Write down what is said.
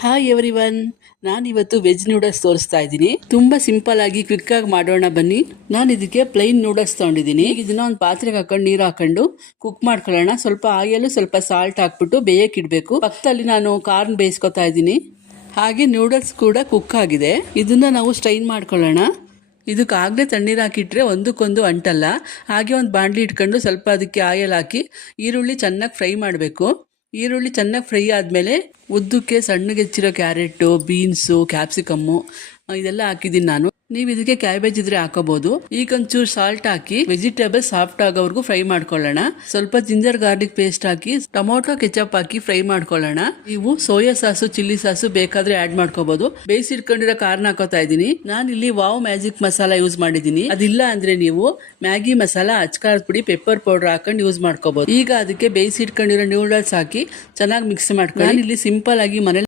Hi everyone, ನಾನಿವತ್ತು veg noodles ತೋರಿಸ್ತಾ ಇದ್ದೀನಿ. ತುಂಬ ಸಿಂಪಲ್ ಆಗಿ ಕ್ವಿಕ್ ಆಗಿ ಮಾಡೋಣ ಬನ್ನಿ. ನಾನು ಇದಕ್ಕೆ ಪ್ಲೈನ್ ನೂಡಲ್ಸ್ ತೊಗೊಂಡಿದ್ದೀನಿ. ಈಗ ಇದನ್ನ ಒಂದು ಪಾತ್ರೆಗೆ ಹಾಕೊಂಡು ನೀರು ಹಾಕೊಂಡು ಕುಕ್ ಮಾಡ್ಕೊಳ್ಳೋಣ. ಸ್ವಲ್ಪ ಆಯಿಲ್ ಸ್ವಲ್ಪ ಸಾಲ್ಟ್ ಹಾಕ್ಬಿಟ್ಟು ಬೇಯಕ್ಕೆ ಇಡಬೇಕು. ಪಕ್ಕದಲ್ಲಿ ನಾನು ಕಾರ್ನ್ ಬೇಯಿಸ್ಕೊತಾ ಇದ್ದೀನಿ. ಹಾಗೆ ನೂಡಲ್ಸ್ ಕೂಡ ಕುಕ್ ಆಗಿದೆ. ಇದನ್ನ ನಾವು ಸ್ಟ್ರೈನ್ ಮಾಡ್ಕೊಳ್ಳೋಣ. ಇದಕ್ಕಾಗಲೇ ತಣ್ಣೀರು ಹಾಕಿಟ್ರೆ ಒಂದಕ್ಕೊಂದು ಅಂಟಲ್ಲ. ಹಾಗೆ ಒಂದು ಬಾಣಲಿ ಇಟ್ಕೊಂಡು ಸ್ವಲ್ಪ ಅದಕ್ಕೆ ಆಯಿಲ್ ಹಾಕಿ ಈರುಳ್ಳಿ ಚೆನ್ನಾಗಿ ಫ್ರೈ ಮಾಡಬೇಕು. ಈರುಳ್ಳಿ ಚೆನ್ನಾಗಿ ಫ್ರೈ ಆದಮೇಲೆ ಉದ್ದಕ್ಕೆ ಸಣ್ಣಗೆ ಹೆಚ್ಚಿರೋ ಕ್ಯಾರೆಟು, ಬೀನ್ಸು, ಕ್ಯಾಪ್ಸಿಕಮ್ಮು ಇದೆಲ್ಲ ಹಾಕಿದ್ದೀನಿ ನಾನು. ನೀವು ಇದಕ್ಕೆ ಕ್ಯಾಬೇಜ್ ಇದ್ರೆ ಹಾಕೋಬಹುದು. ಈಗ ಒಂಚೂರು ಸಾಲ್ಟ್ ಹಾಕಿ ವೆಜಿಟೇಬಲ್ ಸಾಫ್ಟ್ ಆಗೋವರೆಗೂ ಫ್ರೈ ಮಾಡ್ಕೊಳ್ಳೋಣ. ಸ್ವಲ್ಪ ಜಿಂಜರ್ ಗಾರ್ಲಿಕ್ ಪೇಸ್ಟ್ ಹಾಕಿ ಟೊಮೊಟೊ ಕೆಚಪ್ ಹಾಕಿ ಫ್ರೈ ಮಾಡ್ಕೊಳ್ಳೋಣ. ನೀವು ಸೋಯಾ ಸಾಸು, ಚಿಲ್ಲಿ ಸಾಸು ಬೇಕಾದ್ರೆ ಆಡ್ ಮಾಡ್ಕೋಬಹುದು. ಬೇಯಿಸಿಟ್ಕೊಂಡಿರೋ ಕಾರ್ನ್ ಹಾಕೋತಾ ಇದ್ದೀನಿ. ನಾನು ಇಲ್ಲಿ ವಾವ್ ಮ್ಯಾಜಿಕ್ ಮಸಾಲ ಯೂಸ್ ಮಾಡಿದ್ದೀನಿ. ಅದಿಲ್ಲ ಅಂದ್ರೆ ನೀವು ಮ್ಯಾಗಿ ಮಸಾಲ, ಅಚ್ಕಾರದ ಪುಡಿ, ಪೆಪ್ಪರ್ ಪೌಡರ್ ಹಾಕೊಂಡು ಯೂಸ್ ಮಾಡ್ಕೋಬಹುದು. ಈಗ ಅದಕ್ಕೆ ಬೇಯಿಸಿಟ್ಕೊಂಡಿರೋ ನೂಡಲ್ಸ್ ಹಾಕಿ ಚೆನ್ನಾಗಿ ಮಿಕ್ಸ್ ಮಾಡ್ಕೊಳ್ಳಿ. ನಾನು ಇಲ್ಲಿ ಸಿಂಪಲ್ ಆಗಿ ಮನೇಲಿ